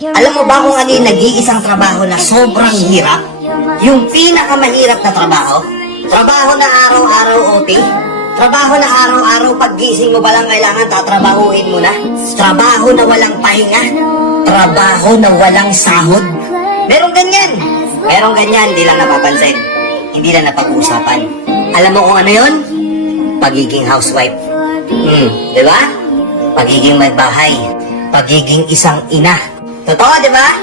Alam mo ba kung ano yung nag-iisang trabaho na sobrang hirap? Yung pinakamahirap na trabaho? Trabaho na araw-araw OT? Trabaho na araw-araw paggising mo pa lang kailangan tatrabahuin mo na? Trabaho na walang pahinga? Trabaho na walang sahod? Merong ganyan! Merong ganyan, hindi lang napapansin. Hindi lang napag-uusapan. Alam mo kung ano yon? Pagiging housewife. Di ba? Pagiging magbahay. Pagiging isang ina. Totoo, di ba?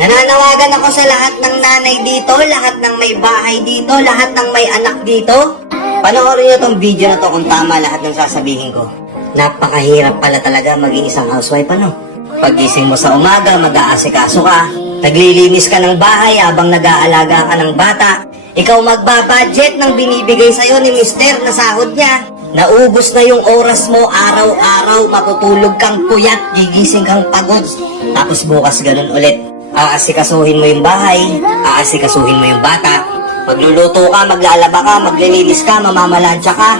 Nananawagan ako sa lahat ng nanay dito, lahat ng may bahay dito, lahat ng may anak dito. Panoorin niyo tong video na to kung tama lahat ng sasabihin ko. Napakahirap pala talaga maging isang housewife, ano? Pagising mo sa umaga, mag-aasikaso ka. Naglilinis ka ng bahay habang nag-aalaga ka ng bata. Ikaw magbabudget ng binibigay sa'yo ni mister na sahod niya. Naubos na yung oras mo araw-araw, matutulog kang puyat, gigising kang pagod. Tapos bukas ganun ulit. Aasikasuhin mo yung bahay, aasikasuhin mo yung bata. Magluluto ka, maglalaba ka, maglilinis ka, mamamalansya ka.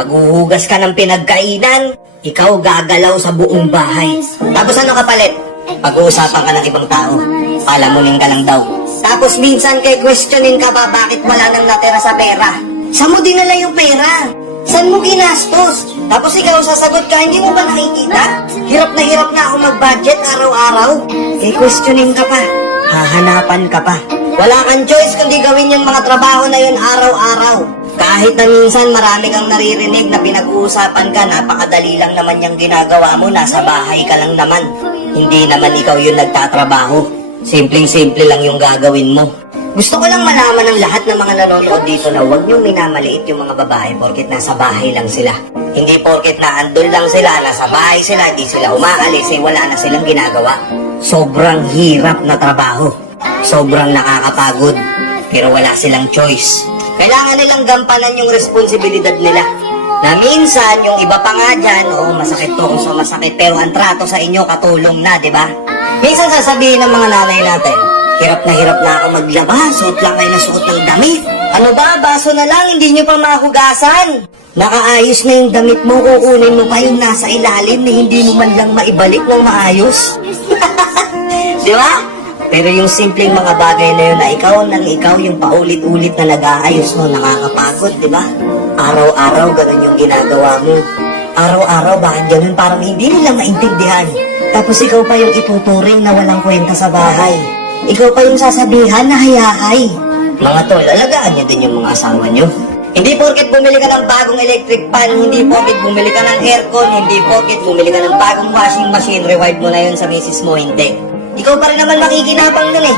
Maghuhugas ka ng pinagkainan, ikaw gagalaw sa buong bahay. Tapos ano kapalit? Pag-uusapan ka ng ibang tao, palamunin ka lang daw. Tapos minsan kay questionin ka pa bakit wala nang natira sa pera. Saan mo dinala yung pera? Saan mo ginastos? Tapos ikaw sasagot ka, hindi mo ba nakikita? Hirap na ako mag-budget araw-araw. Eh, questionin ka pa. Hahanapan ka pa. Wala kang choice kundi gawin yung mga trabaho na yun araw-araw. Kahit na minsan marami kang naririnig na pinag-uusapan ka, napakadali lang naman yung ginagawa mo, nasa bahay ka lang naman. Hindi naman ikaw yung nagtatrabaho. Simpleng-simple lang yung gagawin mo. Gusto ko lang malaman ng lahat ng mga nanonood dito na huwag niyong minamaliit yung mga babae porket nasa bahay lang sila. Hindi porket na andun lang sila, nasa bahay sila, di sila umaalis, wala na silang ginagawa. Sobrang hirap na trabaho. Sobrang nakakapagod. Pero wala silang choice. Kailangan nilang gampanan yung responsibilidad nila. Na minsan, yung iba pa nga dyan, masakit to kung masakit, pero ang trato sa inyo, katulong na, di ba? Minsan sasabihin ng mga nanay natin, hirap na ako maglaba, suot lang kayo na suot ng damit. Ano ba, baso na lang, hindi nyo pa mahugasan. Nakaayos na yung damit mo, kukunin mo pa yung nasa ilalim na hindi mo man lang maibalik ng maayos. Di ba? Pero yung simpleng mga bagay na yun na ikaw yung paulit-ulit na nag-aayos mo, nakakapagod, di ba? Araw-araw, ganun yung ginagawa mo. Araw-araw, bakit ganun? Parang hindi nila maintindihan. Tapos ikaw pa yung ituturing na walang kwenta sa bahay. Ikaw pa yung sasabihan na hayahay. Mga tol, alagaan nyo din yung mga asawa nyo. Hindi porket bumili ka ng bagong electric fan, hindi porket bumili ka ng aircon, hindi porket bumili ka ng bagong washing machine, rewind mo na yun sa misis mo, hindi. Ikaw pa rin naman makikinabang nun eh.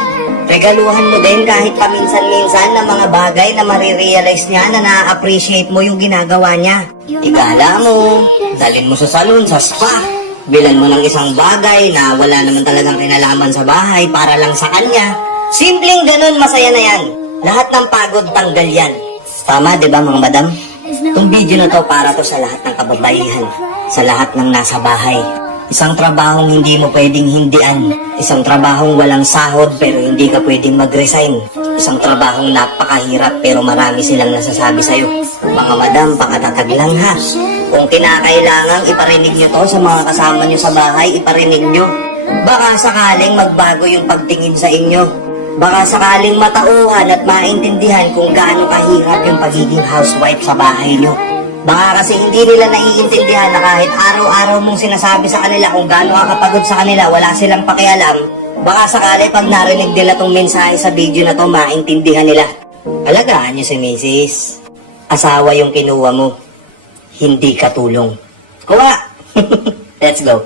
Regaluhan mo din kahit paminsan-minsan ng mga bagay na marirealize niya na na-appreciate mo yung ginagawa niya. Igala mo, dalhin mo sa salon, sa spa. Bilan mo ng isang bagay na wala naman talagang kinalaman sa bahay para lang sa kanya. Simpleng ganun, masaya na yan. Lahat ng pagod, tanggal yan. Tama, di ba mga madam? Itong video na to para to sa lahat ng kababaihan. Sa lahat ng nasa bahay. Isang trabahong hindi mo pwedeng hindian. Isang trabahong walang sahod pero hindi ka pwedeng mag-resign. Isang trabahong napakahirap pero marami silang nasasabi sa'yo. Mga madam, pakatatag lang ha. Kung kinakailangan, iparinig nyo to sa mga kasama nyo sa bahay, iparinig nyo. Baka sakaling magbago yung pagtingin sa inyo. Baka sakaling matauhan at maintindihan kung gaano kahirap yung pagiging housewife sa bahay nyo. Baka kasi hindi nila naiintindihan na kahit araw-araw mong sinasabi sa kanila kung gaano kakapagod sa kanila, wala silang pakialam. Baka sakali pag narinig nila tong mensahe sa video na to, maintindihan nila. Alagaan nyo si Mrs. Asawa yung kinuha mo. Hindi katulong. Kuha! Let's go.